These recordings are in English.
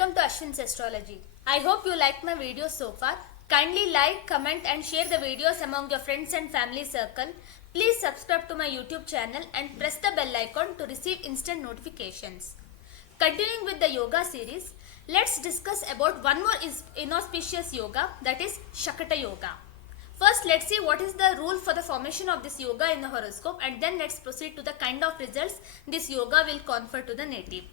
welcome to Ashwin's Astrology. I hope you liked my video so far. Kindly like, comment and share the videos among your friends and family circle. Please subscribe to my YouTube channel and press the bell icon to receive instant notifications. Continuing with the yoga series, let's discuss about one more inauspicious yoga, that is Shakata Yoga. First, let's see what is the rule for the formation of this yoga in the horoscope, and then let's proceed to the kind of results this yoga will confer to the native.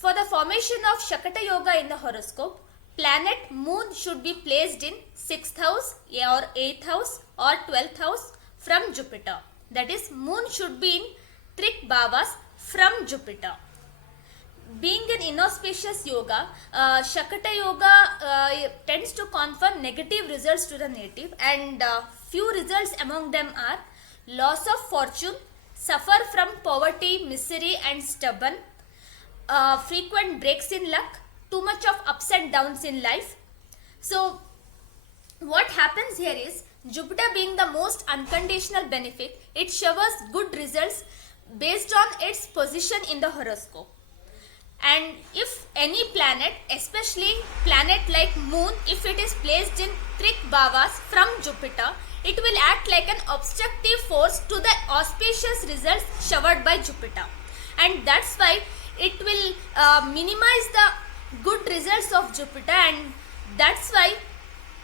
For the formation of Shakata Yoga in the horoscope, planet Moon should be placed in 6th house or 8th house or 12th house from Jupiter. That is, Moon should be in Trik Bhavas from Jupiter. Being an inauspicious yoga, Shakata Yoga tends to confer negative results to the native, and few results among them are loss of fortune, suffer from poverty, misery and stubborn, frequent breaks in luck, too much of ups and downs in life. So what happens here is, Jupiter being the most unconditional benefit, it showers good results based on its position in the horoscope. And if any planet, especially planet like Moon, if it is placed in Trik Bhavas from Jupiter, it will act like an obstructive force to the auspicious results showered by Jupiter. And that's why it will minimize the good results of Jupiter, and that's why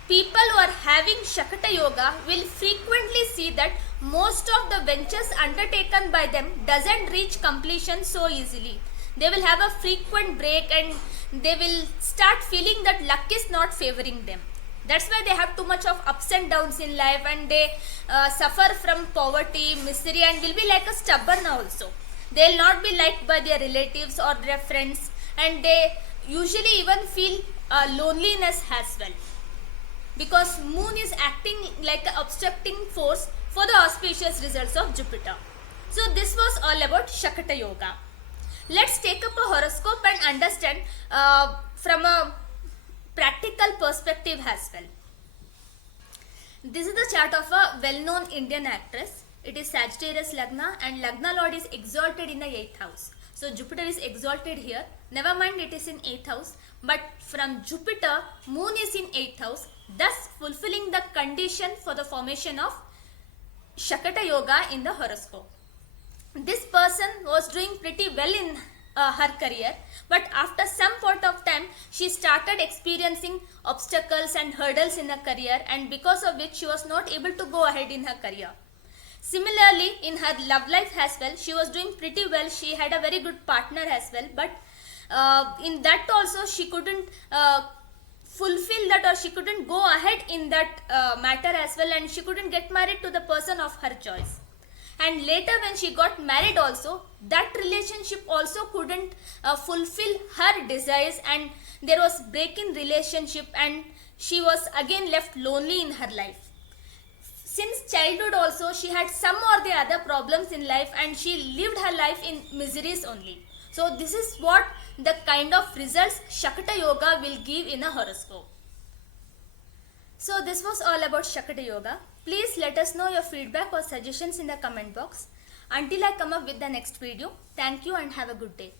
people who are having Shakata Yoga will frequently see that most of the ventures undertaken by them doesn't reach completion so easily. They will have a frequent break and they will start feeling that luck is not favoring them. That's why they have too much of ups and downs in life, and they suffer from poverty, misery, and will be like a stubborn also. They will not be liked by their relatives or their friends, and they usually even feel loneliness as well, because Moon is acting like an obstructing force for the auspicious results of Jupiter. So this was all about Shakata Yoga. Let's take up a horoscope and understand from a practical perspective as well. This is the chart of a well-known Indian actress. It is Sagittarius Lagna, and Lagna Lord is exalted in the 8th house. So Jupiter is exalted here. Never mind, it is in 8th house. But from Jupiter, Moon is in 8th house, thus fulfilling the condition for the formation of Shakata Yoga in the horoscope. This person was doing pretty well in her career, but after some point of time she started experiencing obstacles and hurdles in her career, and because of which she was not able to go ahead in her career. Similarly, in her love life as well, she was doing pretty well. She had a very good partner as well, but in that also she couldn't fulfill that, or she couldn't go ahead in that matter as well, and she couldn't get married to the person of her choice. And later when she got married also, that relationship also couldn't fulfill her desires, and there was break in relationship, and she was again left lonely in her life. Since childhood also she had some or the other problems in life, and she lived her life in miseries only. So this is what the kind of results Shakata Yoga will give in a horoscope. So this was all about Shakata Yoga. Please let us know your feedback or suggestions in the comment box. Until I come up with the next video, thank you and have a good day.